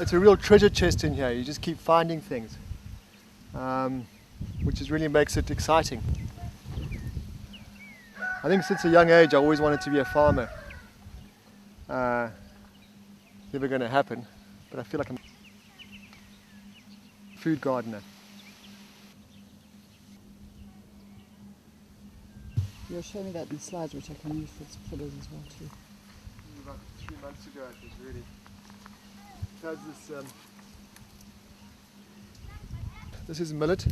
It's a real treasure chest in here. You just keep finding things, which really makes it exciting. I think since a young age I always wanted to be a farmer. Never going to happen, but I feel like I'm a food gardener. You'll show me that in slides, which I can use for photos as well too. About 3 months ago it was really... It has this... This is millet,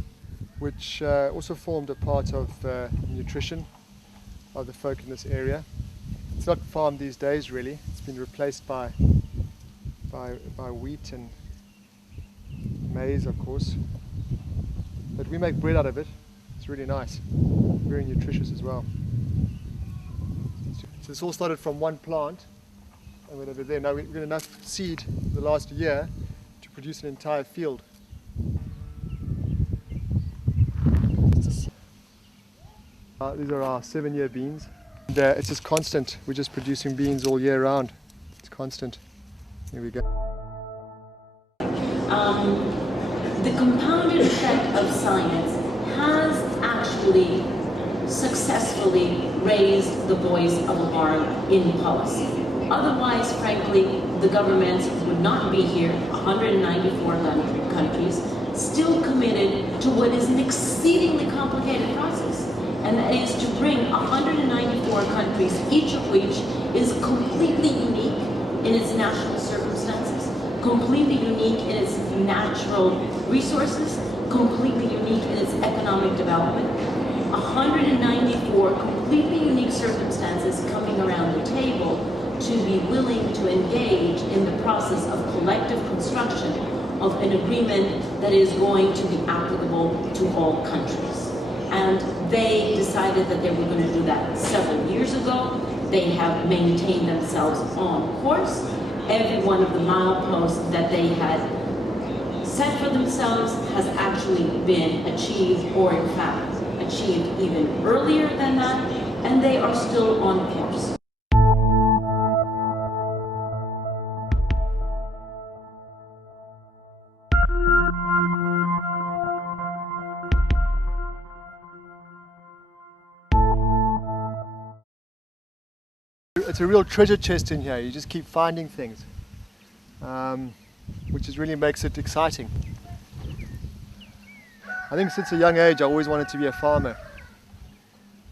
which also formed a part of nutrition of the folk in this area. It's not farmed these days really. It's been replaced by wheat and maize, of course. But we make bread out of it. It's really nice, very nutritious as well. So this all started from one plant, and we're over there. Now we've got enough seed the last year to produce an entire field. These are our 7-year beans. And, it's just constant. We're just producing beans all year round. It's constant. Here we go. The compounded effect of science has actually successfully raised the voice of a farm in policy. Otherwise, frankly, the governments would not be here, 194 countries, still committed to what is an exceedingly complicated process. And that is to bring 194 countries, each of which is completely unique in its national circumstances, completely unique in its natural resources, completely unique in its economic development. 194 completely unique circumstances coming around the table to be willing to engage in the process of collective construction of an agreement that is going to be applicable to all countries. And they decided that they were going to do that several years ago. They have maintained themselves on course. Every one of the mileposts that they had set for themselves has actually been achieved, or in fact achieved even earlier than that, and they are still on course. It's a real treasure chest in here. You just keep finding things, which really makes it exciting. I think since a young age I always wanted to be a farmer.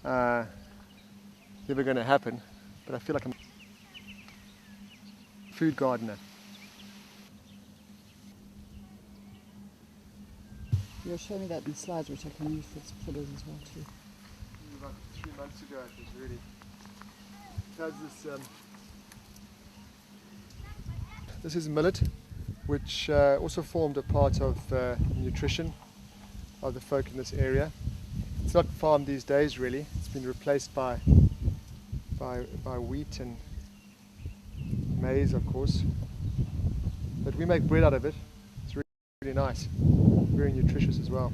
Never going to happen, but I feel like I'm a food gardener. You'll show me that in slides, which I can use for photos as well too. About 3 months ago it was really... It has this... This is millet, which also formed a part of nutrition of the folk in this area. It's not farmed these days really. It's been replaced by wheat and maize, of course. But we make bread out of it. It's really nice, very nutritious as well.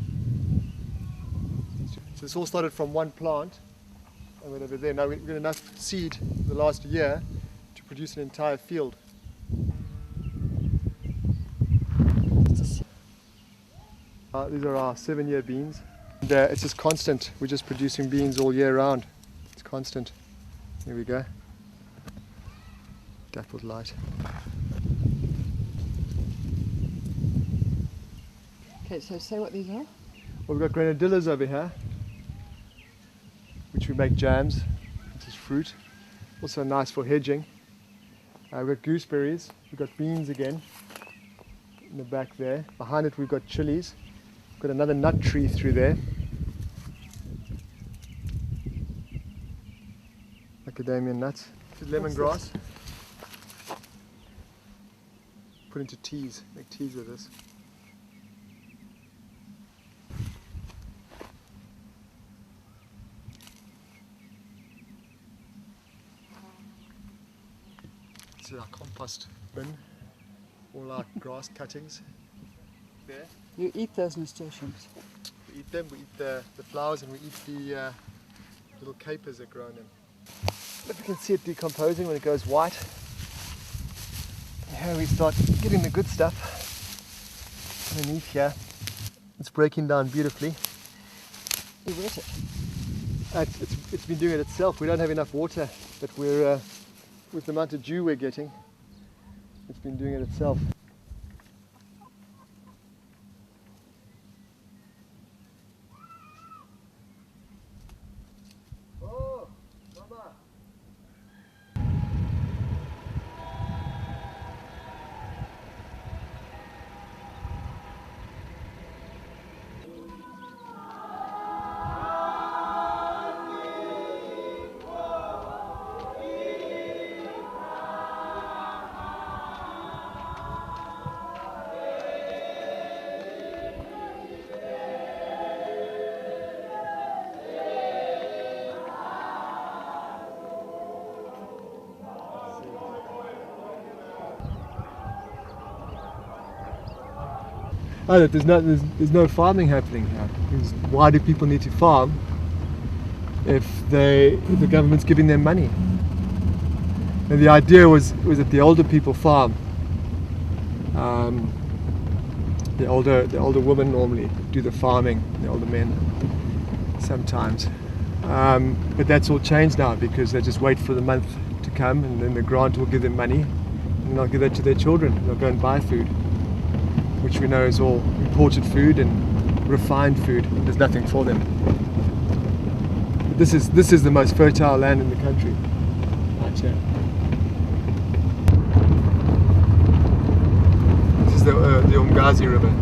So this all started from one plant, and we're over there. Now we've got enough seed the last year to produce an entire field. These are our 7-year beans. And, it's just constant. We're just producing beans all year round. It's constant. Here we go. Dappled light. Okay, so say what these are. Well, we've got grenadillas over here, which we make jams. This is fruit. Also nice for hedging. We've got gooseberries. We've got beans again in the back there. Behind it we've got chilies. We've got another nut tree through there. Macadamia nuts. This is lemongrass. Put into teas. Make teas with this. This is our compost bin. All our grass cuttings there. You eat those nasturtiums? We eat them, we eat the flowers, and we eat the little capers that grow in them. But we can see it decomposing when it goes white. here we start getting the good stuff underneath here. It's breaking down beautifully. You wet it. It's been doing it itself. We don't have enough water, but we're with the amount of dew we're getting, it's been doing it itself. Oh, mama. Oh, that there's no farming happening here. Because why do people need to farm if the government's giving them money? And the idea was that the older people farm. The older women normally do the farming, the older men sometimes. But that's all changed now because they just wait for the month to come and then the grant will give them money and they'll give that to their children. They'll go and buy food, which we know is all imported food and refined food. There's nothing for them. But this is the most fertile land in the country, right here. This is the Umgazi River.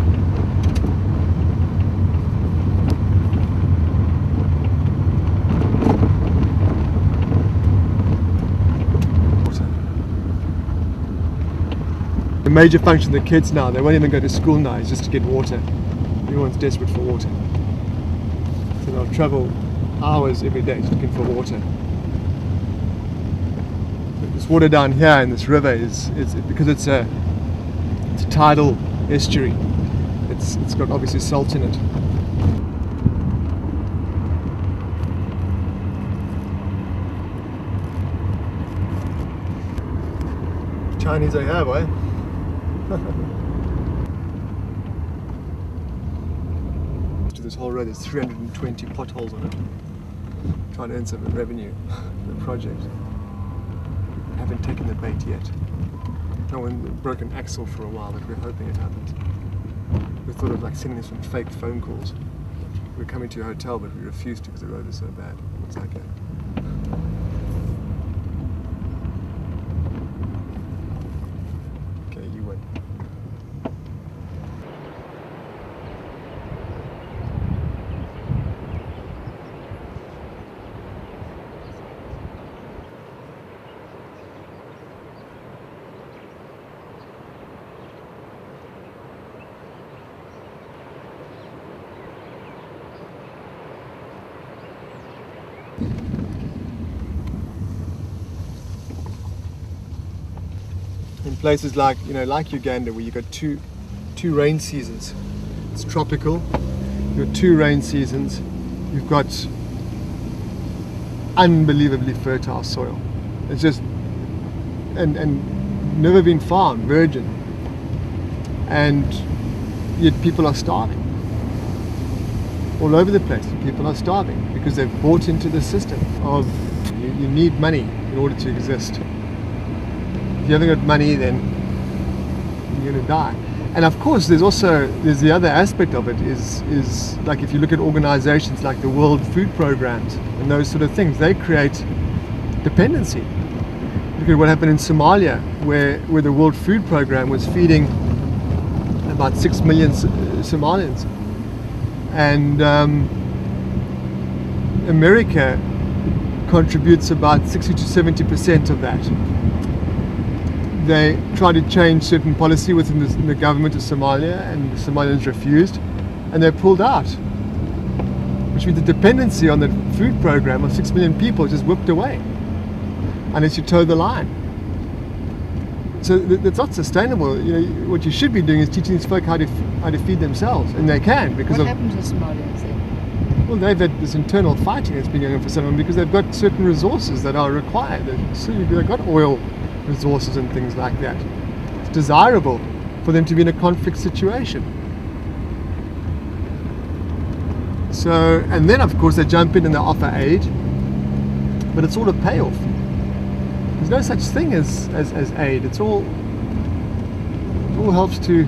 The major function of the kids now, they won't even go to school now, is just to get water. Everyone's desperate for water. So they'll travel hours every day just looking for water. This water down here in this river is because it's a tidal estuary. It's got obviously salt in it. Chinese I have, eh? To this whole road, there's 320 potholes on it. Trying to earn some revenue for the project. Haven't taken the bait yet. No one broke an axle for a while, but we're hoping it happens. We thought of like sending some fake phone calls. We're coming to a hotel, but we refused to because the road is so bad. It's like a in places like like Uganda, where you've got two rain seasons. It's tropical. You've got 2 rain seasons. You've got unbelievably fertile soil. It's just and never been farmed, virgin. And yet people are starving. All over the place, people are starving because they've bought into the system of you need money in order to exist. If you haven't got money, then you're going to die. And of course, there's the other aspect of it is like if you look at organizations like the World Food Programs and those sort of things, they create dependency. Look at what happened in Somalia, where the World Food Program was feeding about 6 million Somalians. And America contributes about 60 to 70% of that. They tried to change certain policy within the government of Somalia, and the Somalians refused, and they pulled out. Which means the dependency on the food program of 6 million people just whipped away, unless you toe the line. So that's not sustainable. What you should be doing is teaching these folk how to feed themselves, and they can because what happened to Somalians then? Well, they've had this internal fighting that's been going on for so long because they've got certain resources that are required. They've got oil resources and things like that. it's desirable for them to be in a conflict situation. So, and then of course they jump in and they offer aid, but it's all a payoff. There's no such thing as aid. It all helps to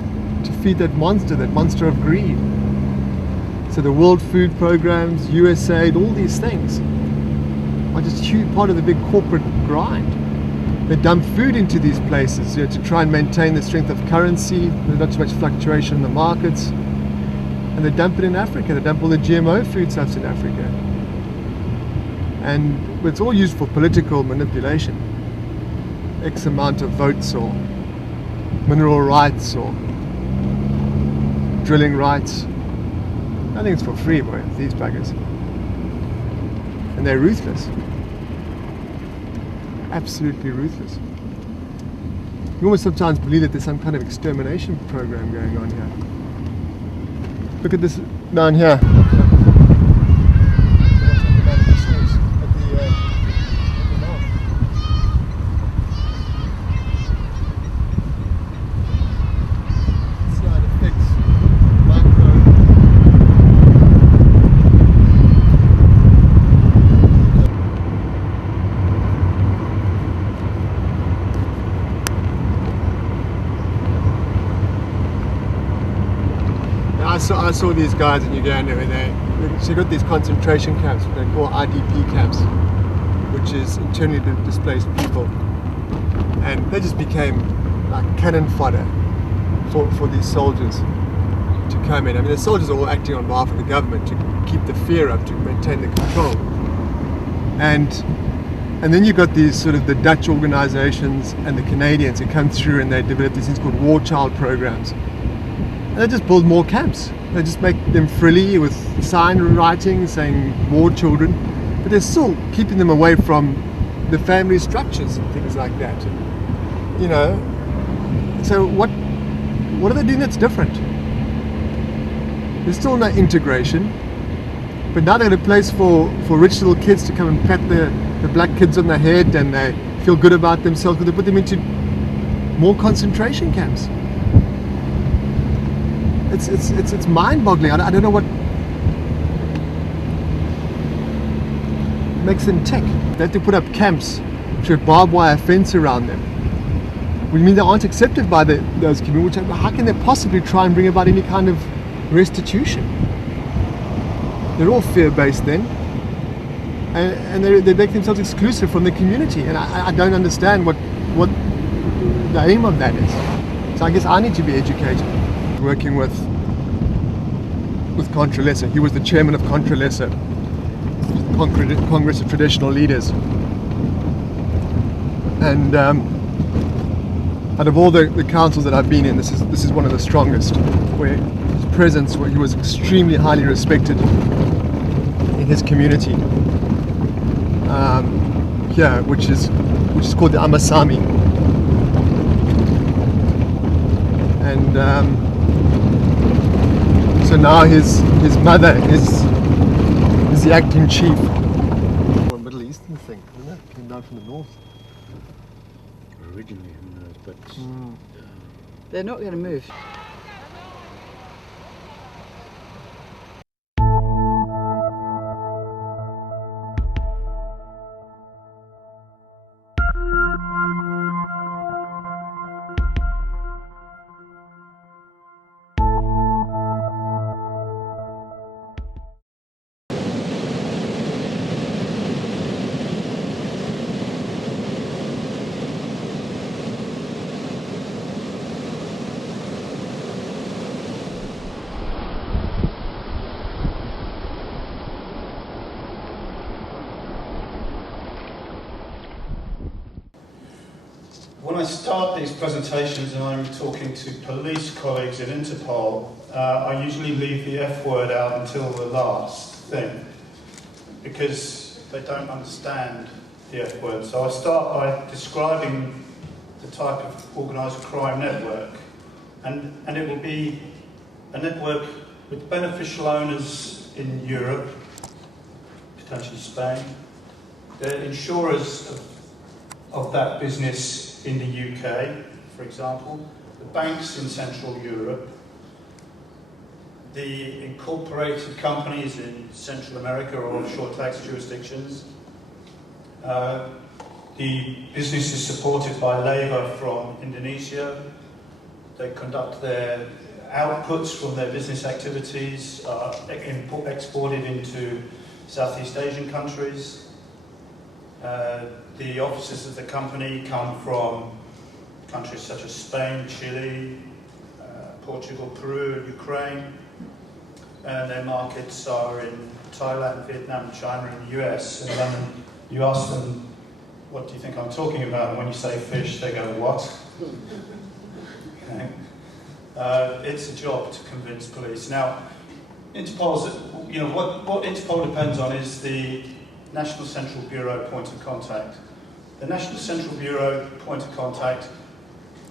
feed that monster of greed. So the World Food Programs, USAID, all these things are just a huge part of the big corporate grind. They dump food into these places, you know, to try and maintain the strength of currency. There's not too much fluctuation in the markets. And they dump it in Africa. They dump all the GMO foodstuffs in Africa. And it's all used for political manipulation. X amount of votes or mineral rights or drilling rights. Nothing's for free, boy, these buggers. And they're ruthless. Absolutely ruthless. You almost sometimes believe that there's some kind of extermination program going on here. Look at this down here. I saw these guys in Uganda where they got these concentration camps, they call IDP camps, which is internally displaced people, and they just became like cannon fodder for these soldiers to come in. I mean, the soldiers are all acting on behalf of the government to keep the fear up, to maintain the control, and then you've got these sort of the Dutch organizations and the Canadians who come through and they develop these things called war child programs. And they just build more camps. They just make them frilly with sign writing saying war children, but they're still keeping them away from the family structures and things like that. You know, so what are they doing that's different? There's still no integration, but now they've got a place for rich little kids to come and pat the black kids on the head, and they feel good about themselves, but they put them into more concentration camps. It's mind-boggling. I don't know what makes them tick. They have to put up camps with barbed wire fence around them. Which means they aren't accepted by those communities. How can they possibly try and bring about any kind of restitution? They're all fear-based then, and they make themselves exclusive from the community. And I don't understand what the aim of that is. So I guess I need to be educated. Working with CONTRALESA. He was the chairman of CONTRALESA, Congress of Traditional Leaders. And out of all the councils that I've been in, this is one of the strongest, where his presence, where he was extremely highly respected in his community. Here, which is called the Amasami. And so now his mother is the acting chief. A Middle Eastern thing, isn't it? Came down from the north. Originally, who knows, but They're not going to move. When I start these presentations and I'm talking to police colleagues in Interpol, I usually leave the F word out until the last thing, because they don't understand the F word. So I start by describing the type of organised crime network, and it will be a network with beneficial owners in Europe, potentially Spain, the insurers of that business in the UK, for example, the banks in Central Europe, the incorporated companies in Central America or offshore tax jurisdictions, the businesses supported by labour from Indonesia. They conduct their outputs from their business activities, exported into Southeast Asian countries. The offices of the company come from countries such as Spain, Chile, Portugal, Peru, Ukraine, and their markets are in Thailand, Vietnam, China, and the US. And then you ask them, what do you think I'm talking about? And when you say fish, they go, what? Okay. It's a job to convince police. Now, Interpol's, what Interpol depends on is the National Central Bureau point of contact. The National Central Bureau point of contact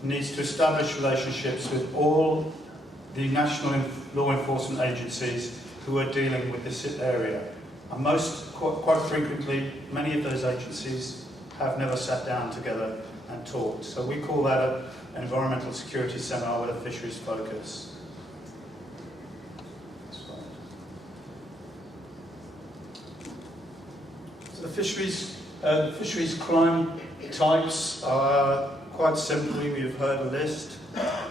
needs to establish relationships with all the national law enforcement agencies who are dealing with this area. And quite frequently, many of those agencies have never sat down together and talked. So we call that an environmental security seminar with a fisheries focus. So the fisheries crime types are quite simply, we've heard a list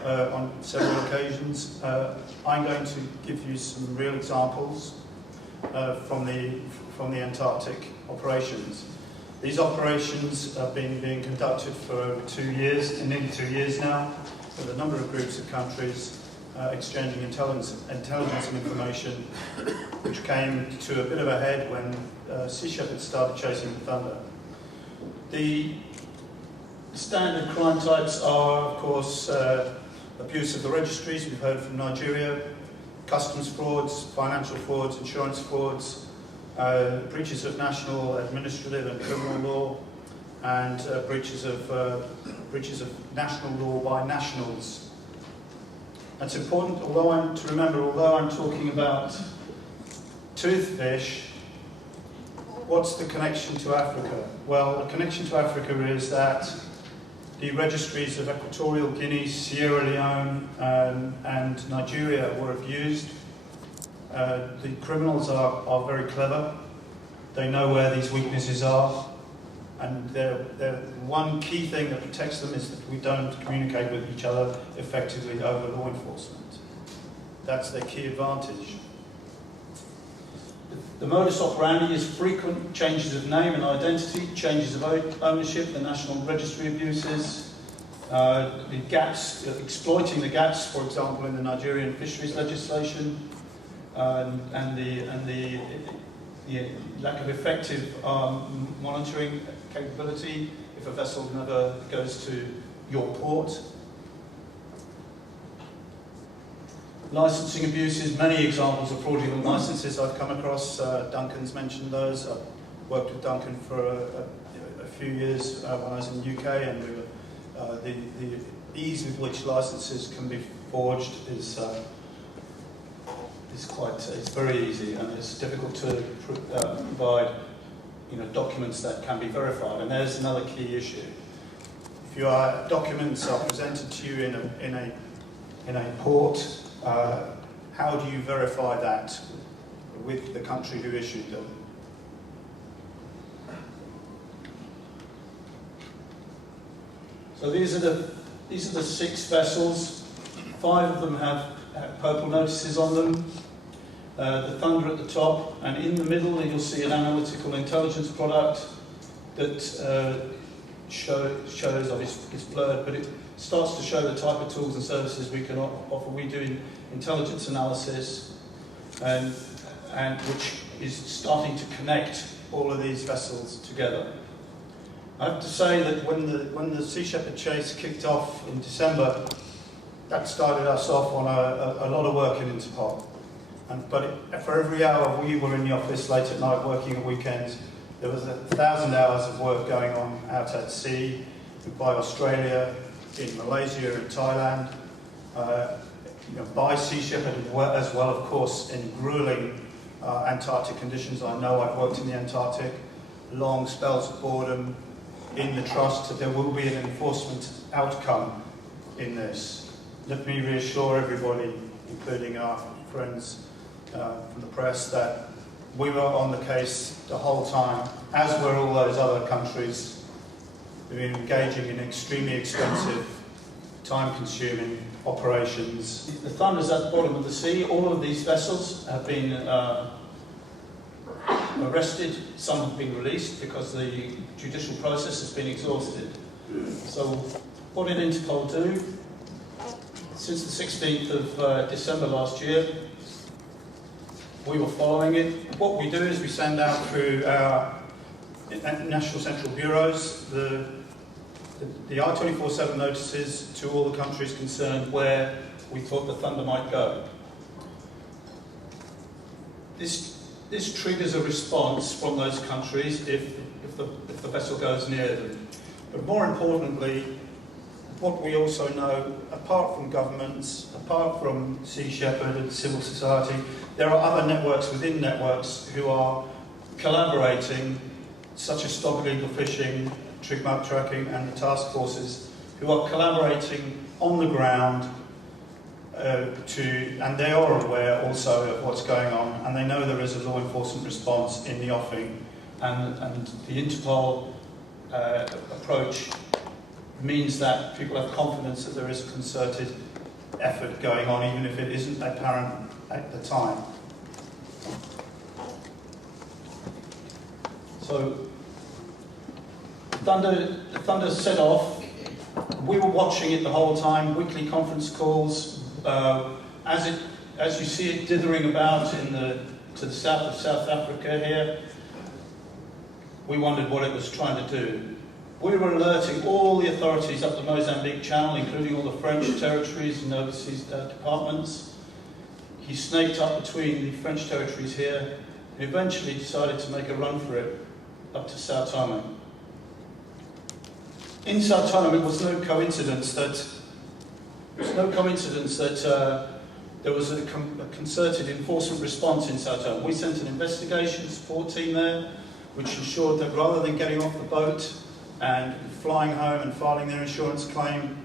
on several occasions. I'm going to give you some real examples from the Antarctic operations. These operations have been being conducted for over 2 years, nearly 2 years now, with a number of groups of countries exchanging intelligence and information, which came to a bit of a head when Sea Shepherd started chasing the Thunder. The standard crime types are, of course, abuse of the registries, we've heard from Nigeria, customs frauds, financial frauds, insurance frauds, breaches of national, administrative and criminal law, and breaches of national law by nationals. That's important, although I'm talking about toothfish, what's the connection to Africa? Well, the connection to Africa is that the registries of Equatorial Guinea, Sierra Leone, and Nigeria were abused. The criminals are very clever. They know where these weaknesses are, and one key thing that protects them is that we don't communicate with each other effectively over law enforcement. That's their key advantage. The modus operandi is frequent changes of name and identity, changes of ownership, the national registry abuses, the gaps, exploiting the gaps, for example, in the Nigerian fisheries legislation, and the lack of effective monitoring capability if a vessel never goes to your port. Licensing abuses, many examples of fraudulent licenses I've come across. Duncan's mentioned those. I've worked with Duncan for a few years when I was in the UK, and the ease with which licenses can be forged is it's very easy, and it's difficult to provide documents that can be verified. And there's another key issue. If your documents are presented to you in a port, how do you verify that with the country who issued them? So these are the 6 vessels. 5 of them have purple notices on them. The Thunder at the top, and in the middle you'll see an analytical intelligence product that shows, obviously it's blurred, but it starts to show the type of tools and services we can offer. We do intelligence analysis, and which is starting to connect all of these vessels together. I have to say that when the Sea Shepherd chase kicked off in December, that started us off on a lot of work in Interpol. But for every hour we were in the office late at night working at weekends, there was 1,000 hours of work going on out at sea, by Australia, in Malaysia, in Thailand, by Sea Shepherd as well, of course, in grueling Antarctic conditions. I know I've worked in the Antarctic, long spells of boredom, in the trust that there will be an enforcement outcome in this. Let me reassure everybody, including our friends from the press, that we were on the case the whole time, as were all those other countries who've been engaging in extremely expensive, time-consuming operations. The Thunder's at the bottom of the sea. All of these vessels have been arrested. Some have been released because the judicial process has been exhausted. So what did Interpol do? Since the 16th of December last year, we were following it. What we do is we send out through our national central bureaus the I-24/7 notices to all the countries concerned where we thought the Thunder might go. This triggers a response from those countries if the vessel goes near them. But more importantly, what we also know, apart from governments, apart from Sea Shepherd and civil society, there are other networks within networks who are collaborating, such as Stop Illegal Fishing, Trig Map Tracking and the task forces, who are collaborating on the ground and they are aware also of what's going on, and they know there is a law enforcement response in the offing, and the Interpol approach means that people have confidence that there is a concerted effort going on, even if it isn't apparent at the time. So, the Thunder set off. We were watching it the whole time, weekly conference calls. As you see it dithering about to the south of South Africa here, we wondered what it was trying to do. We were alerting all the authorities up the Mozambique Channel, including all the French territories and overseas departments. He snaked up between the French territories here and eventually decided to make a run for it up to Sao Tome. In Sao Tome, it was no coincidence that there was a concerted enforcement response in Sao Tome. We sent an investigation support team there, which ensured that rather than getting off the boat and flying home and filing their insurance claim,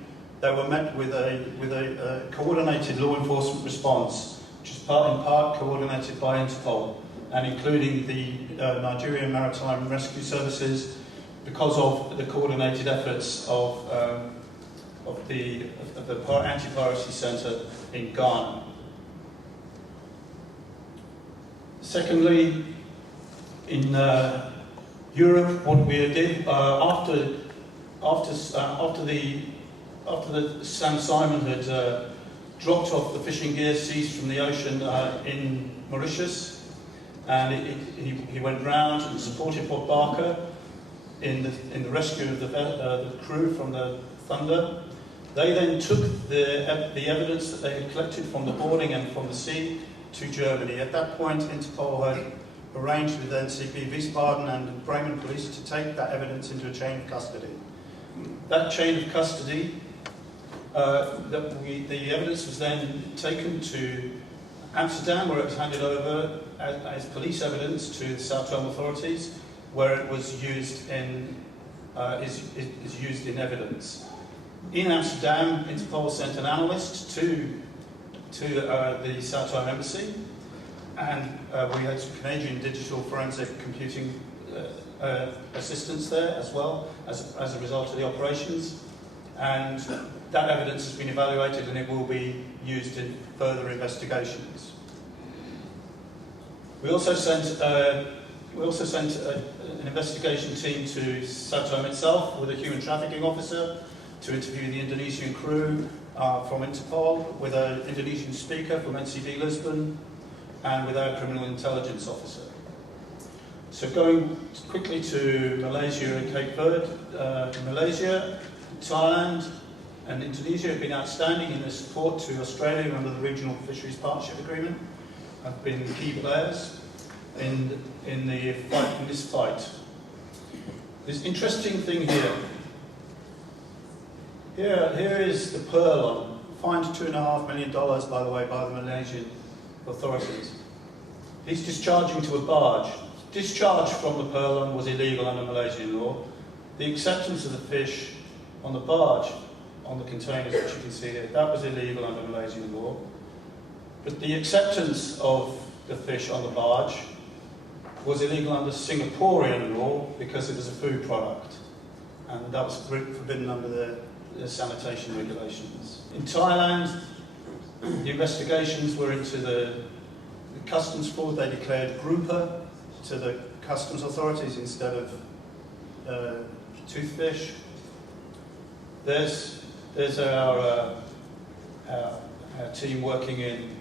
they were met with a coordinated law enforcement response, which is in part coordinated by Interpol, and including the Nigerian Maritime Rescue Services, because of the coordinated efforts of the Anti-Piracy Centre in Ghana. Secondly, in Europe, what we did after the Sam Simon had dropped off the fishing gear seized from the ocean in Mauritius, and he went round and supported Bob Barker in the rescue of the crew from the Thunder. They then took the evidence that they had collected from the boarding and from the sea to Germany. At that point, Interpol had arranged with NCP Wiesbaden and Bremen police to take that evidence into a chain of custody. That chain of custody, the evidence was then taken to Amsterdam, where it was handed over as police evidence to the Sao Tome authorities, where it was used is used in evidence. In Amsterdam, Interpol sent an analyst to the Sao Tome embassy, and we had some Canadian digital forensic computing assistance there as well as a result of the operations, and that evidence has been evaluated and it will be used in further investigations. We also sent an investigation team to Sao Tome itself with a human trafficking officer to interview the Indonesian crew from Interpol, with an Indonesian speaker from NCD Lisbon, and with our criminal intelligence officer. So going quickly to Malaysia and Cape Verde, Malaysia, Thailand and Indonesia have been outstanding in their support to Australia under the Regional Fisheries Partnership Agreement, have been key players in this fight. This interesting thing here. Here is the Purlon, fined $2.5 million, by the way, by the Malaysian authorities. He's discharging to a barge. Discharge from the Purlon was illegal under Malaysian law. The acceptance of the fish on the barge on the containers, which you can see here. That was illegal under Malaysian law. But the acceptance of the fish on the barge was illegal under Singaporean law because it was a food product. And that was forbidden under the sanitation regulations. In Thailand, the investigations were into the customs fraud. They declared grouper to the customs authorities instead of toothfish. There's our team working in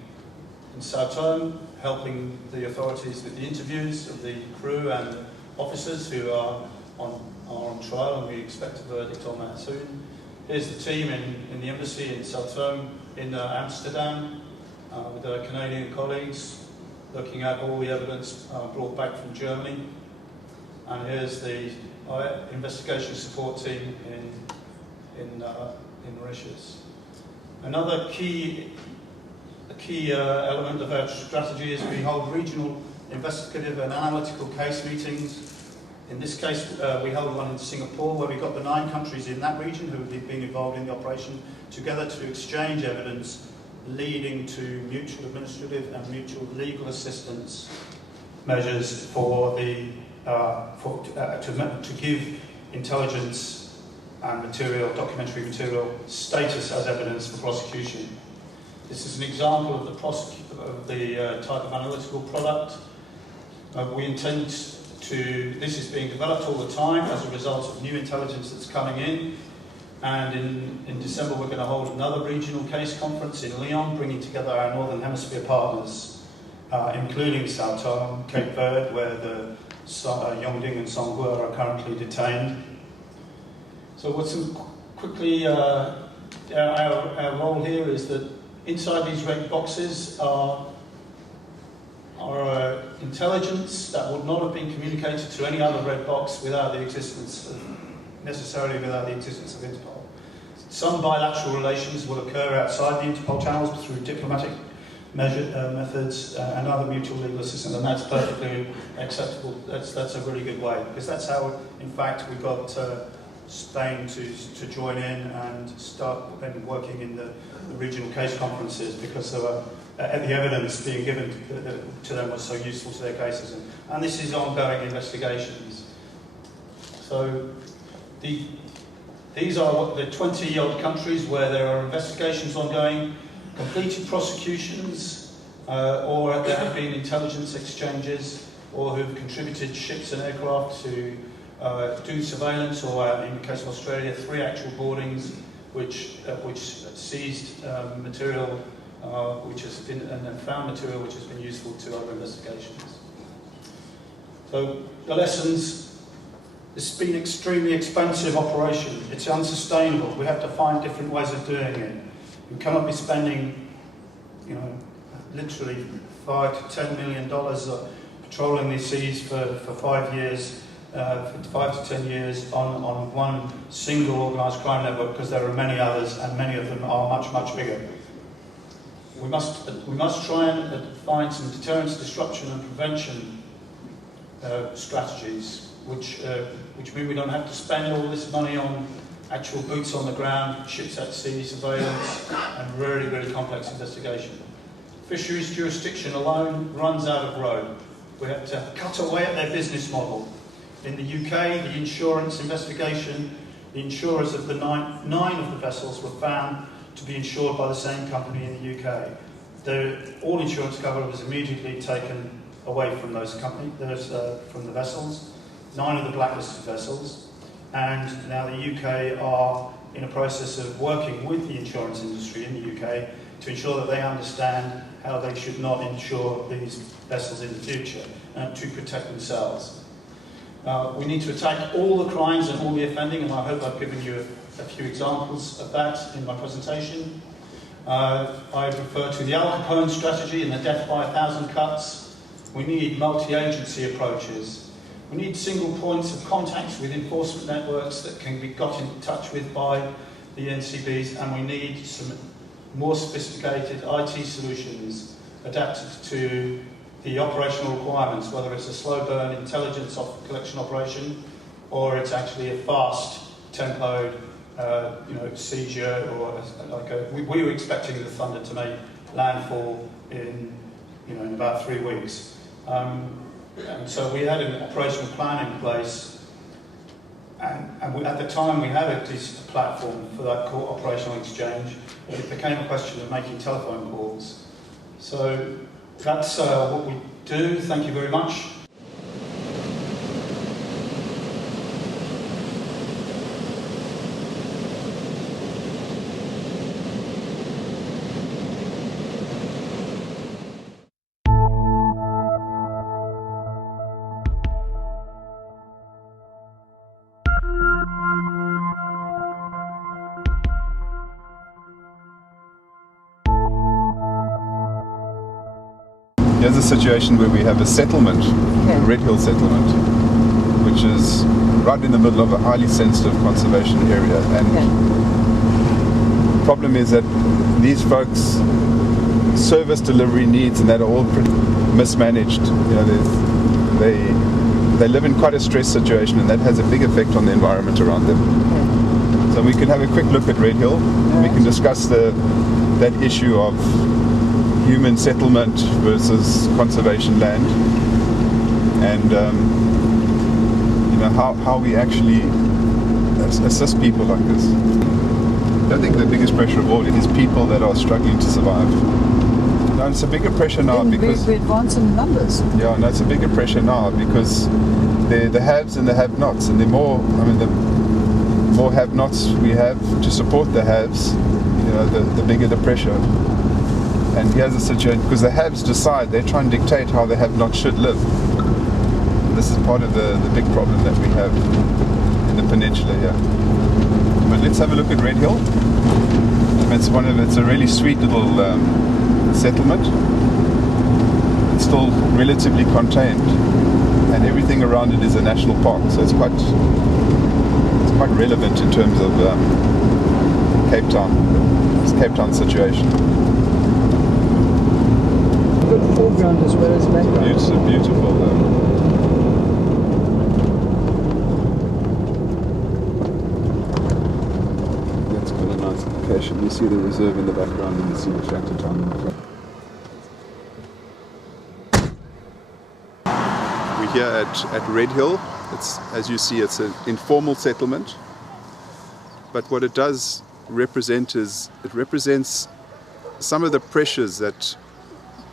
Sao Tome, helping the authorities with the interviews of the crew and officers who are on trial, and we expect a verdict on that soon. Here's the team in the embassy in Sao Tome in Amsterdam with our Canadian colleagues, looking at all the evidence brought back from Germany. And here's the investigation support team in Mauritius. Another key element of our strategy is we hold regional investigative and analytical case meetings. In this case, we held one in Singapore where we got the 9 countries in that region who had been involved in the operation together to exchange evidence, leading to mutual administrative and mutual legal assistance measures for to give intelligence and documentary material status as evidence for prosecution. This is an example of the type of analytical product. We intend this is being developed all the time as a result of new intelligence that's coming in. And in December we're going to hold another regional case conference in Lyon, bringing together our Northern Hemisphere partners, including Sao Tome, Cape Verde, where the Yongding and Songhua are currently detained. So quickly, our role here is that inside these red boxes are intelligence that would not have been communicated to any other red box without the existence of Interpol. Some bilateral relations will occur outside the Interpol channels through diplomatic methods and other mutual legal assistance, and that's perfectly acceptable. That's a really good way, because that's how, in fact, we got Spain to join in and start working in the regional case conferences, because the evidence being given to them was so useful to their cases. And this is ongoing investigations. So these are the 20-odd countries where there are investigations ongoing, completed prosecutions, or there have been intelligence exchanges, or who've contributed ships and aircraft to do surveillance, or in the case of Australia, 3 actual boardings which seized material which has been, and found material which has been useful to other investigations. So the lessons. It's been an extremely expensive operation. It's unsustainable. We have to find different ways of doing it. We cannot be spending, literally $5 to $10 million patrolling these seas for 5 years, 5 to 10 years on one single organised crime network, because there are many others, and many of them are much, much bigger. We must try and find some deterrence, disruption, and prevention strategies, which mean we don't have to spend all this money on actual boots on the ground, ships at sea, surveillance, and really, really complex investigation. Fisheries jurisdiction alone runs out of road. We have to cut away at their business model. In the UK, the insurance investigation, the insurers of the nine of the vessels were found to be insured by the same company in the UK. All insurance cover was immediately taken away from those companies, from the vessels. 9 of the blacklisted vessels, and now the UK are in a process of working with the insurance industry in the UK to ensure that they understand how they should not insure these vessels in the future and to protect themselves. We need to attack all the crimes and all the offending, and I hope I've given you a few examples of that in my presentation. I refer to the Al Capone strategy and the death by 1,000 cuts. We need multi-agency approaches. We need single points of contact with enforcement networks that can be got in touch with by the NCBs, and we need some more sophisticated IT solutions adapted to the operational requirements, whether it's a slow burn intelligence collection operation or it's actually a fast tempoed seizure or we were expecting the thunder to make landfall in about 3 weeks. And so we had an operational plan in place, and at the time we had a decent platform for that operational exchange, but it became a question of making telephone calls. So that's what we do. Thank you very much. Here's a situation where we have a settlement, the Red Hill settlement, which is right in the middle of a highly sensitive conservation area. And the problem is that these folks' service delivery needs and that are all mismanaged. They live in quite a stressed situation, and that has a big effect on the environment around them. So we can have a quick look at Red Hill. We can discuss that issue of human settlement versus conservation land, and how we actually assist people like this. I think the biggest pressure of all is people that are struggling to survive. Now it's a bigger pressure now because we advance in numbers. Yeah, no, it's a bigger pressure now because the haves and the have-nots, and the more have-nots we have to support the haves, the bigger the pressure. And here's the situation, because the haves decide, they try and dictate how the have-nots should live. This is part of the big problem that we have in the peninsula here. But let's have a look at Red Hill. It's a really sweet little settlement. It's still relatively contained, and everything around it is a national park, so it's quite relevant in terms of Cape Town situation. Good foreground as well as background. Beautiful. That's quite a nice location. You see the reserve in the background, and you see the Shanty Town in the front. We're here at Red Hill. As you see, it's an informal settlement. But what it does represent is it represents some of the pressures that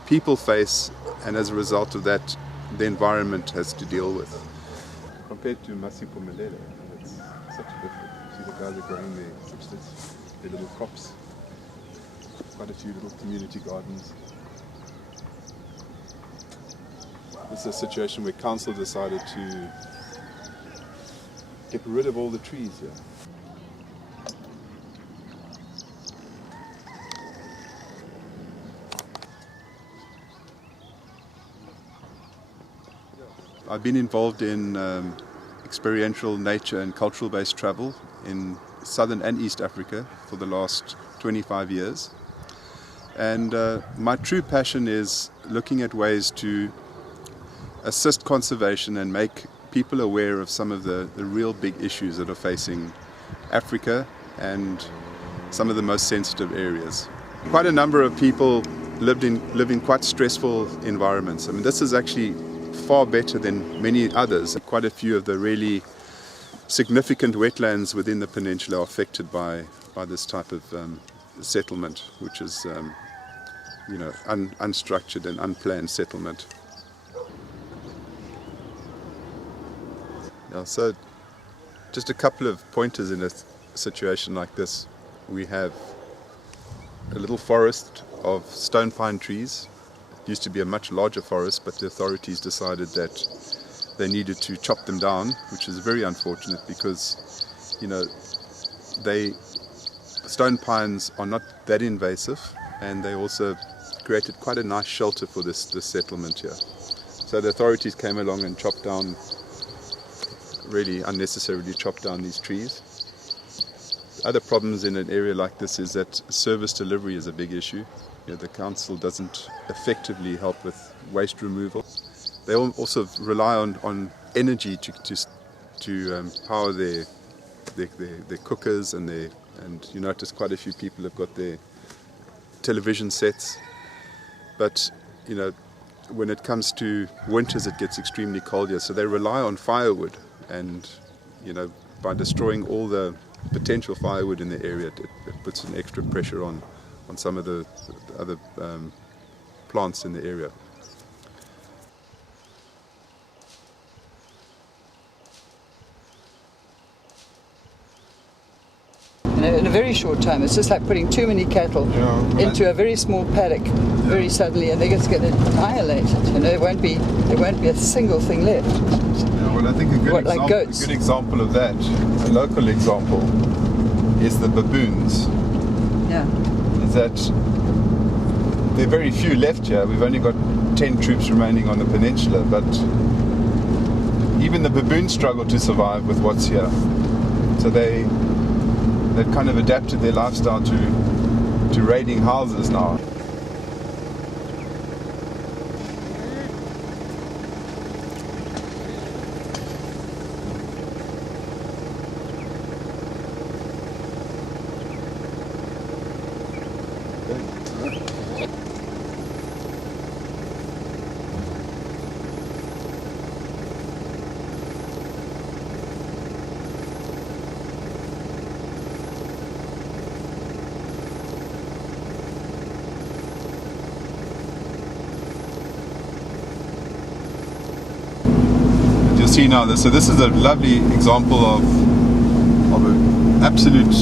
people face, and as a result of that, the environment has to deal with. Compared to Masiphumelele, it's such a difference. See, the guys are growing their little crops. Quite a few little community gardens. This is a situation where council decided to get rid of all the trees here. I've been involved in experiential nature and cultural-based travel in Southern and East Africa for the last 25 years. And my true passion is looking at ways to assist conservation and make people aware of some of the real big issues that are facing Africa and some of the most sensitive areas. Quite a number of people live in quite stressful environments. I mean, this is actually far better than many others. Quite a few of the really significant wetlands within the peninsula are affected by this type of settlement, which is unstructured and unplanned settlement. Yeah, so just a couple of pointers in a situation like this. We have a little forest of stone pine trees. It used to be a much larger forest, but the authorities decided that they needed to chop them down, which is very unfortunate because, stone pines are not that invasive, and they also created quite a nice shelter for this settlement here. So the authorities came along and really unnecessarily chopped down these trees. Other problems in an area like this is that service delivery is a big issue. The council doesn't effectively help with waste removal. They also rely on energy to power their their cookers and you notice quite a few people have got their television sets. But when it comes to winters, it gets extremely cold here, so they rely on firewood, and by destroying all the potential firewood in the area, it puts an extra pressure on some of the other plants in the area. In a very short time, it's just like putting too many cattle into a very small paddock very suddenly, and they're just going to annihilate it. There won't be a single thing left. Yeah, well, I think a good example of that, a local example, is the baboons. Yeah. Is that there are very few left here. We've only got 10 troops remaining on the peninsula, but even the baboons struggle to survive with what's here. So they've kind of adapted their lifestyle to raiding houses now. See now, so this is a lovely example of an absolute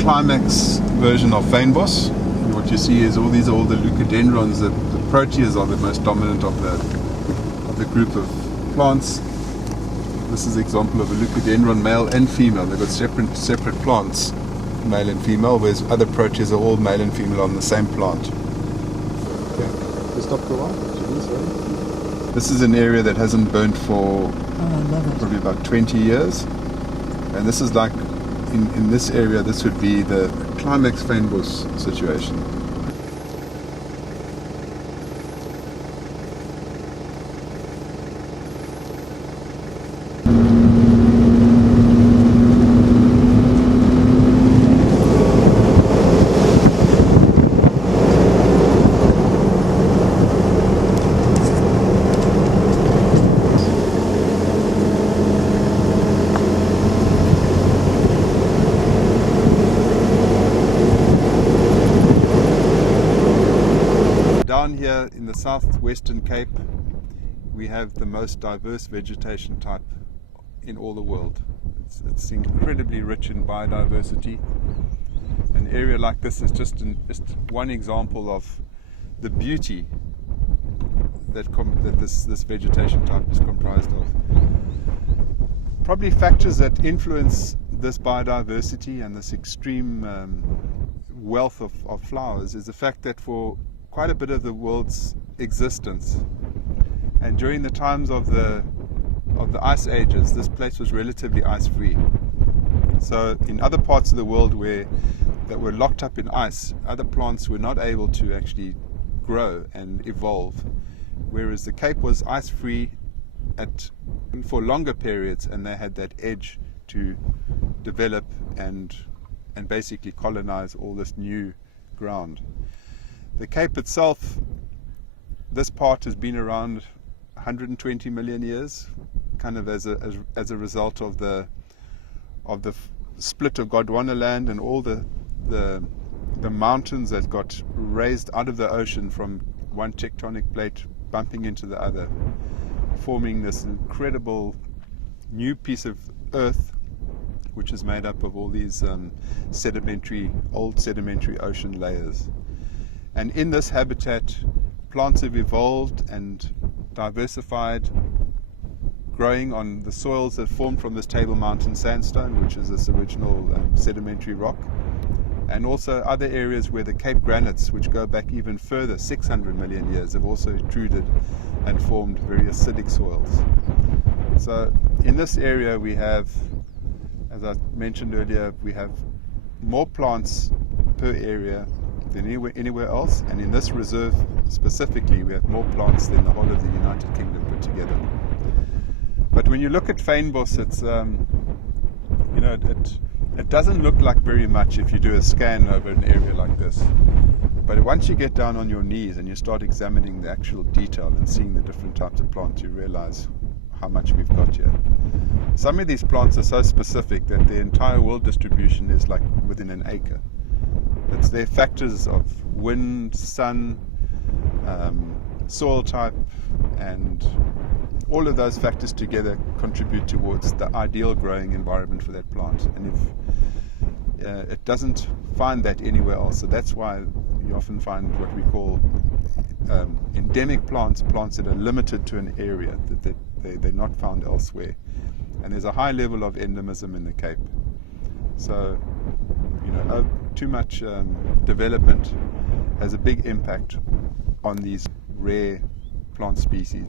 climax version of fynbos. What you see is all these are all the leucadendrons. The proteas are the most dominant of the group of plants. This is an example of a leucadendron, male and female. They've got separate plants, male and female, whereas other proteas are all male and female on the same plant. Stop for a while. This is an area that hasn't burnt for probably about 20 years, and this is like in this area, this would be the climax fynbos situation. Down here in the southwestern Cape, we have the most diverse vegetation type in all the world. It's incredibly rich in biodiversity. An area like this is just one example of the beauty that this vegetation type is comprised of. Probably factors that influence this biodiversity and this extreme wealth of flowers is the fact that for quite a bit of the world's existence, and during the times of the ice ages, this place was relatively ice-free. So in other parts of the world that were locked up in ice, other plants were not able to actually grow and evolve, whereas the Cape was ice-free for longer periods, and they had that edge to develop and basically colonize all this new ground. The Cape itself, this part has been around 120 million years, kind of as a result of the split of Gondwanaland and all the mountains that got raised out of the ocean from one tectonic plate bumping into the other, forming this incredible new piece of earth, which is made up of all these old sedimentary ocean layers. And in this habitat, plants have evolved and diversified, growing on the soils that formed from this Table Mountain sandstone, which is this original sedimentary rock, and also other areas where the Cape granites, which go back even further, 600 million years, have also intruded and formed very acidic soils. So in this area we have, as I mentioned earlier, we have more plants per area than anywhere else, and in this reserve specifically we have more plants than the whole of the United Kingdom put together. But when you look at fynbos, it's It doesn't look like very much if you do a scan over an area like this. But once you get down on your knees and you start examining the actual detail and seeing the different types of plants, you realize how much we've got here. Some of these plants are so specific that the entire world distribution is like within an acre. It's their factors of wind, sun, soil type, and all of those factors together contribute towards the ideal growing environment for that plant. And if it doesn't find that anywhere else, so that's why you often find what we call endemic plants, plants that are limited to an area, that they're not found elsewhere. And there's a high level of endemism in the Cape. So, too much development has a big impact on these rare plant species.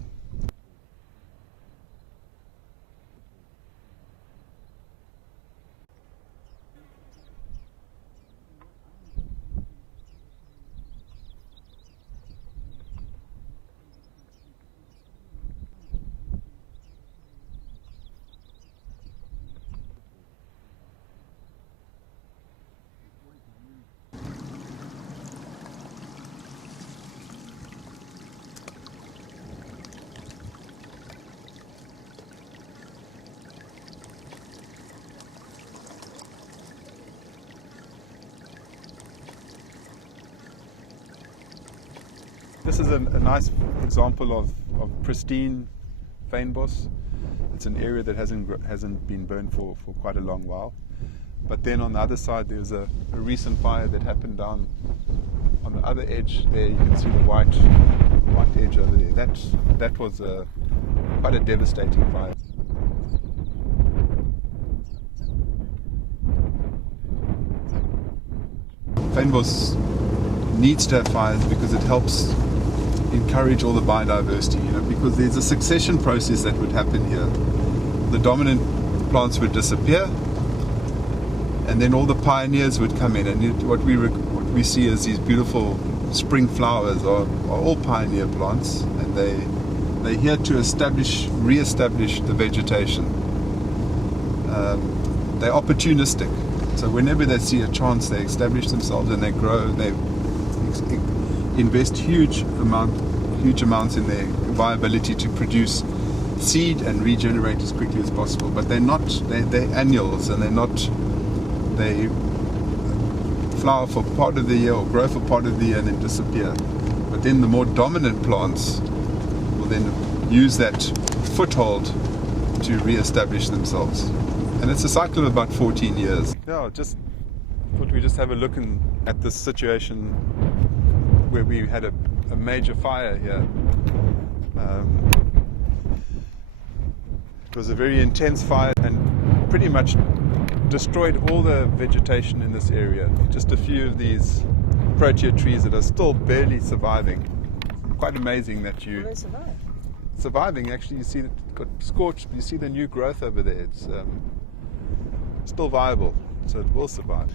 This is a nice example of pristine fynbos. It's an area that hasn't been burned for quite a long while. But then on the other side there's a recent fire that happened down on the other edge there. You can see the white edge over there. That was quite a devastating fire. Fynbos needs to have fires because it helps encourage all the biodiversity, because there's a succession process that would happen here. The dominant plants would disappear, and then all the pioneers would come in, and what we see as these beautiful spring flowers are all pioneer plants, and they're here to re-establish the vegetation. They're opportunistic, so whenever they see a chance, they establish themselves and they grow. They invest huge amounts in their viability to produce seed and regenerate as quickly as possible. But they're annuals, and they flower for part of the year or grow for part of the year and then disappear. But then the more dominant plants will then use that foothold to re-establish themselves. And it's a cycle of about 14 years. Yeah, just thought we'd just have a look at this situation where we had a major fire here. It was a very intense fire and pretty much destroyed all the vegetation in this area. Just a few of these protea trees that are still barely surviving. Quite amazing that you... They survive. Surviving, actually. You see it got scorched. You see the new growth over there. It's still viable, so it will survive.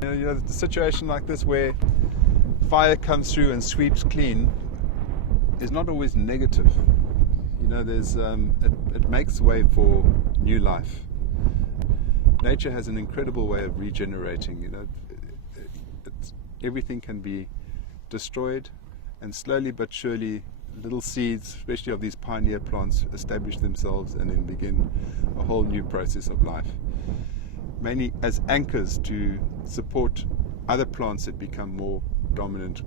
The situation like this where fire comes through and sweeps clean is not always negative. There's it makes way for new life. Nature has an incredible way of regenerating. Everything can be destroyed, and slowly but surely little seeds, especially of these pioneer plants, establish themselves and then begin a whole new process of life. Mainly as anchors to support other plants that become more dominant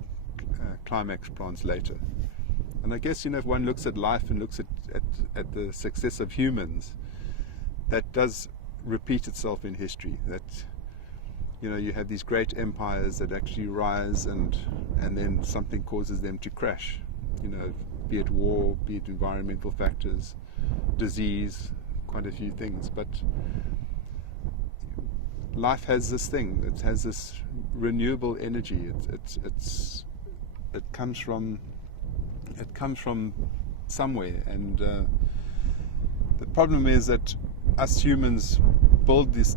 climax plants later. And I guess, if one looks at life and looks at the success of humans, that does repeat itself in history. That you have these great empires that actually rise and then something causes them to crash. Be it war, be it environmental factors, disease, quite a few things. But life has this thing. It has this renewable energy. It comes from somewhere, and the problem is that us humans build this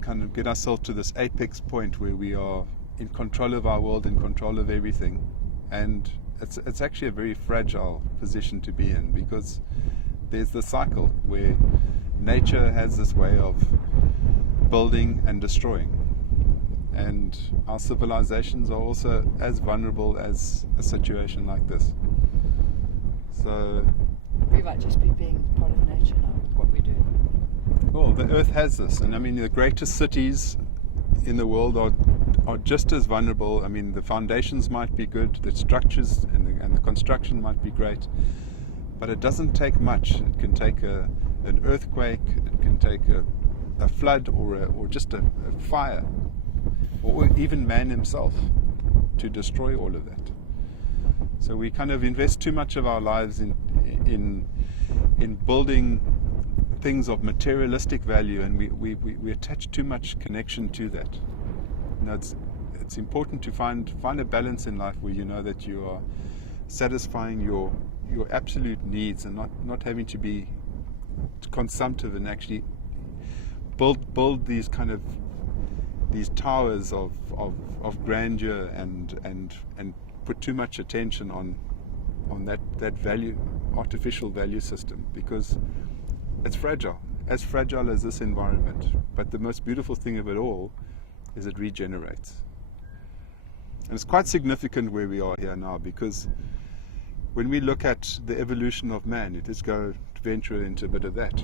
kind of, get ourselves to this apex point where we are in control of our world, in control of everything, and it's actually a very fragile position to be in, because there's the cycle where nature has this way of building and destroying. And our civilizations are also as vulnerable as a situation like this. So We might just be being part of nature now, what we do. well, the earth has this, and I mean the greatest cities in the world are just as vulnerable. I mean the foundations might be good, the structures and the construction might be great, but it doesn't take much. It can take an earthquake, it can take a flood or just a fire, or even man himself, to destroy all of that. So we kind of invest too much of our lives in building things of materialistic value, and we attach too much connection to that. You know, it's important to find a balance in life where you know that you are satisfying your absolute needs and not having to be consumptive, and actually build these kind of these towers of grandeur and put too much attention on that value, artificial value system, because it's fragile, as fragile as this environment. But the most beautiful thing of it all is it regenerates. And it's quite significant where we are here now, because when we look at the evolution of man, it is go to venture into a bit of that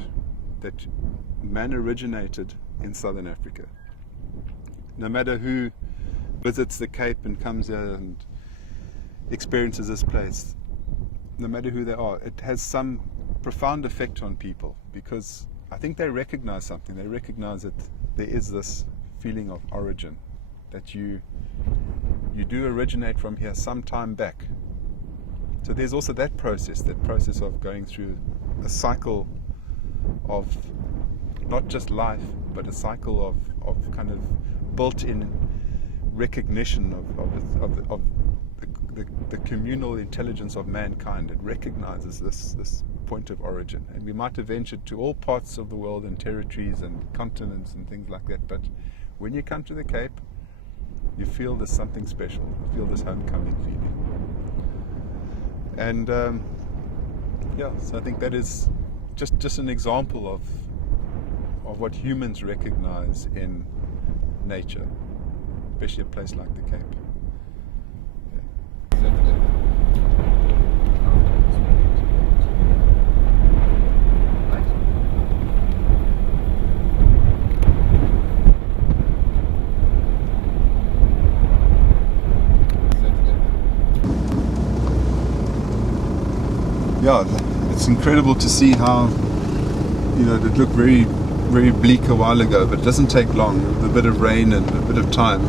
man originated in Southern Africa. No matter who visits the Cape and comes here and experiences this place, no matter who they are, it has some profound effect on people, because I think they recognize something. They recognize that there is this feeling of origin, that you do originate from here some time back. So there's also that process of going through a cycle of not just life, but a cycle of kind of built-in recognition of the communal intelligence of mankind. It recognizes this point of origin. And we might have ventured to all parts of the world and territories and continents and things like that, but when you come to the Cape, you feel there's something special. You feel this homecoming feeling. And so I think that is just an example of what humans recognize in nature, especially a place like the Cape. Yeah, it's incredible to see how, it looked very, very bleak a while ago, but it doesn't take long. With a bit of rain and a bit of time,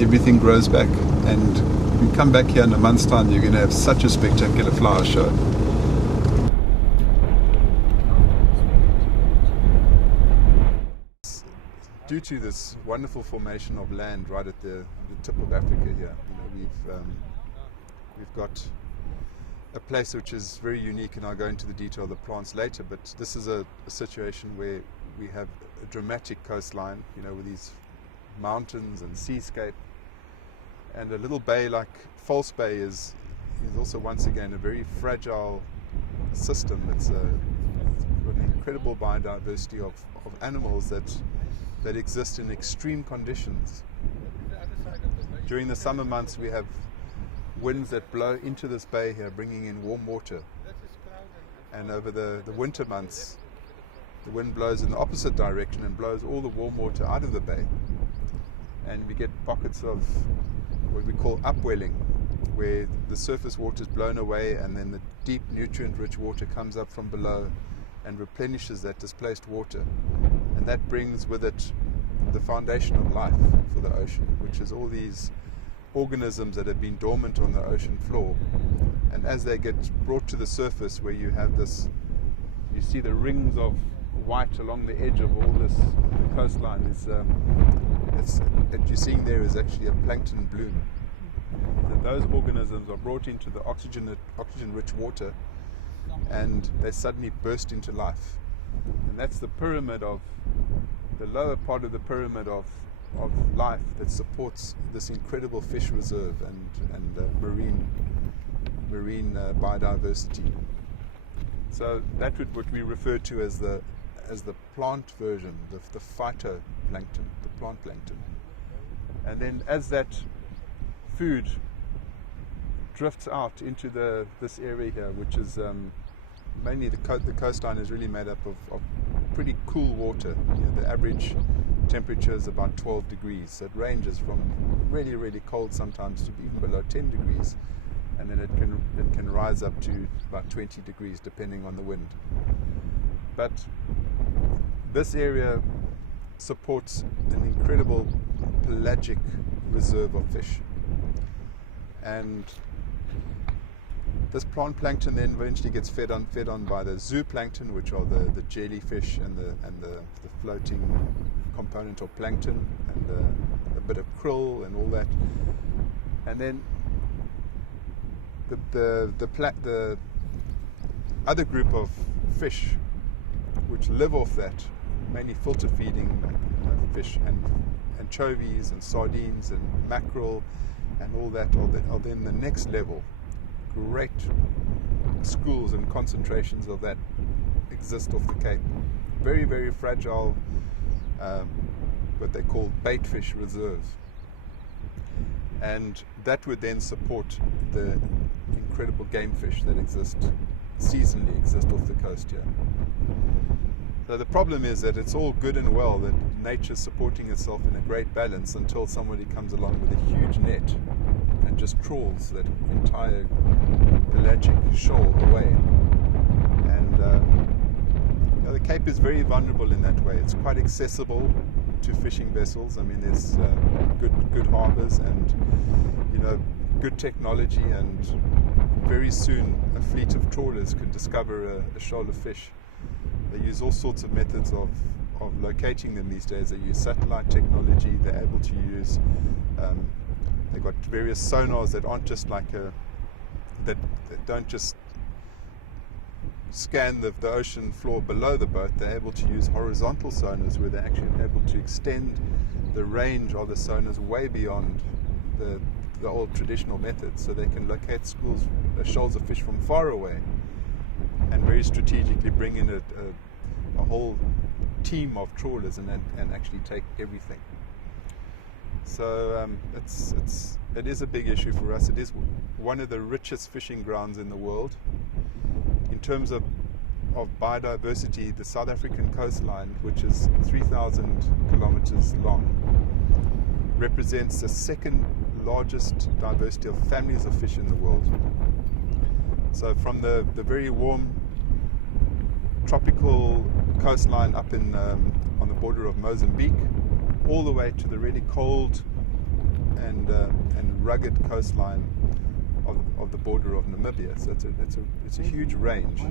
everything grows back, and you come back here in a month's time, you're going to have such a spectacular flower show. Due to this wonderful formation of land right at the tip of Africa here, we've got a place which is very unique, and I'll go into the detail of the plants later, but this is a situation where we have a dramatic coastline, with these mountains and seascape, and a little bay like False Bay is also once again a very fragile system. It's an incredible biodiversity of animals that exist in extreme conditions. During the summer months we have winds that blow into this bay here, bringing in warm water, and over the winter months the wind blows in the opposite direction and blows all the warm water out of the bay, and we get pockets of what we call upwelling, where the surface water is blown away and then the deep nutrient rich water comes up from below and replenishes that displaced water, and that brings with it the foundation of life for the ocean, which is all these organisms that have been dormant on the ocean floor, and as they get brought to the surface, where you have this, you see the rings of white along the edge of all this coastline, that you're seeing there is actually a plankton bloom. And those organisms are brought into the oxygen-rich water, and they suddenly burst into life. And that's the pyramid of the lower part of the pyramid of life that supports this incredible fish reserve and marine biodiversity. So that would what we refer to as the plant version, the phytoplankton, the plant plankton. And then as that food drifts out into this area here, which is mainly the coastline is really made up of pretty cool water. The average temperature is about 12 degrees. So it ranges from really, really cold sometimes to even below 10 degrees. And then it can rise up to about 20 degrees depending on the wind. But this area supports an incredible pelagic reserve of fish. And this plant plankton then eventually gets fed on by the zooplankton, which are the jellyfish and the floating component of plankton, and a bit of krill and all that. And then the other group of fish which live off that, mainly filter feeding fish and anchovies and sardines and mackerel and all that, are then the next level. Great schools and concentrations of that exist off the Cape. Very, very fragile, what they call baitfish reserves. And that would then support the incredible game fish that seasonally exist off the coast here. So the problem is that it's all good and well that nature's supporting itself in a great balance until somebody comes along with a huge net and just trawls that entire pelagic shoal away. And the Cape is very vulnerable in that way. It's quite accessible to fishing vessels. I mean, there's good harbours and good technology, and very soon a fleet of trawlers can discover a shoal of fish. They use all sorts of methods of locating them these days. They use satellite technology. They're able to use they've got various sonars that aren't just like that don't just scan the ocean floor below the boat. They're able to use horizontal sonars where they're actually able to extend the range of the sonars way beyond the old traditional methods, so they can locate shoals of fish from far away and very strategically bring in a whole team of trawlers and actually take everything. So it is a big issue for us. It is one of the richest fishing grounds in the world. In terms of biodiversity, the South African coastline, which is 3,000 kilometers long, represents the second largest diversity of families of fish in the world. So from the very warm tropical coastline up on the border of Mozambique, all the way to the really cold and rugged coastline of the border of Namibia. So it's a huge range,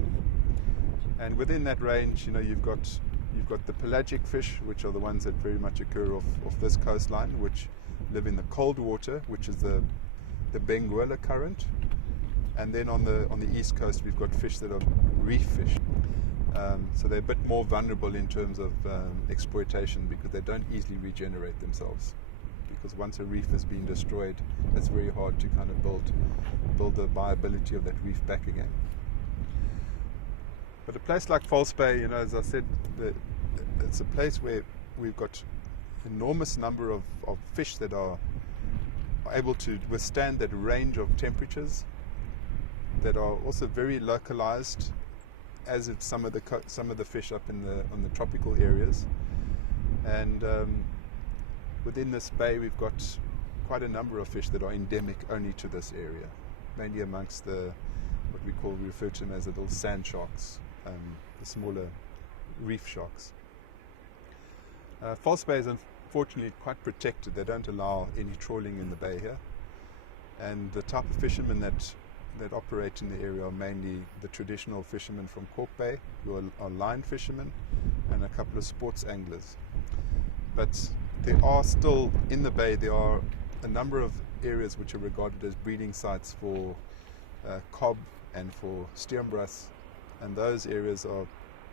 and within that range, you've got the pelagic fish, which are the ones that very much occur off this coastline, which live in the cold water, which is the Benguela current. And then on the east coast, we've got fish that are reef fish. So they're a bit more vulnerable in terms of exploitation, because they don't easily regenerate themselves. Because once a reef has been destroyed, it's very hard to kind of build the viability of that reef back again. But a place like False Bay, as I said, it's a place where we've got enormous number of fish that are able to withstand that range of temperatures, that are also very localized, as it's some of the fish up on the tropical areas. And within this bay, we've got quite a number of fish that are endemic only to this area, mainly amongst what we refer to them as the little sand sharks, the smaller reef sharks. False Bay is unfortunately quite protected. They don't allow any trawling in the bay here, and the type of fishermen that operate in the area are mainly the traditional fishermen from Cork Bay, who are line fishermen, and a couple of sports anglers. But there are still, in the bay, there are a number of areas which are regarded as breeding sites for cob and for steenbras, and those areas are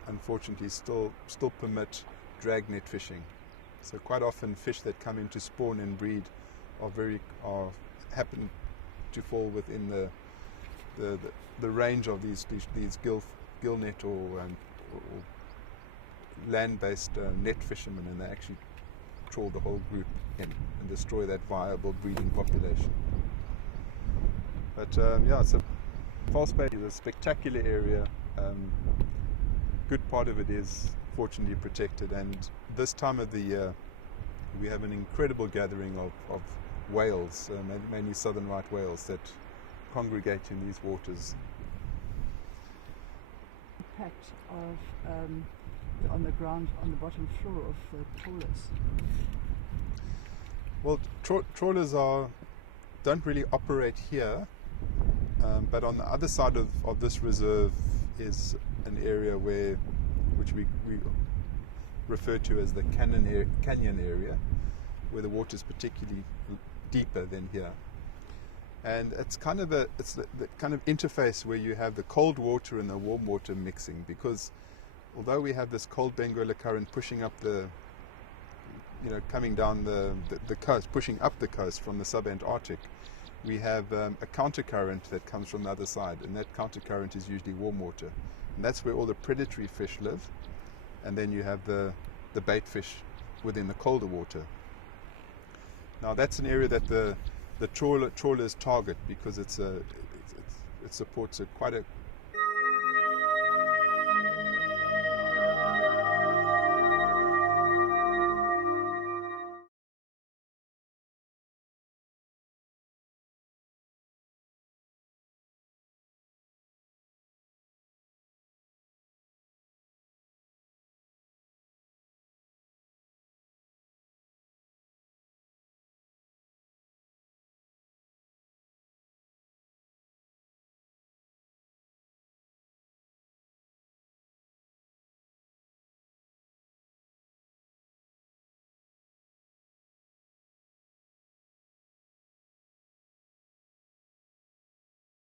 unfortunately still permit dragnet fishing. So quite often fish that come in to spawn and breed happen to fall within the range of these gill gillnet or land-based net fishermen, and they actually trawl the whole group in and destroy that viable breeding population. But so False Bay is a spectacular area. Good part of it is fortunately protected, and this time of the year we have an incredible gathering of whales, mainly southern right whales, that congregate in these waters. Impact of on the ground, on the bottom floor of the trawlers. Well, trawlers don't really operate here, but on the other side of this reserve is an area which we refer to as the canyon area, where the water is particularly deeper than here. And it's kind of the kind of interface where you have the cold water and the warm water mixing, because although we have this cold Benguela current pushing up coming down the coast, pushing up the coast from the sub-Antarctic, we have a countercurrent that comes from the other side, and that countercurrent is usually warm water, and that's where all the predatory fish live. And then you have the bait fish within the colder water. Now that's an area that the trawlers target, because it supports quite a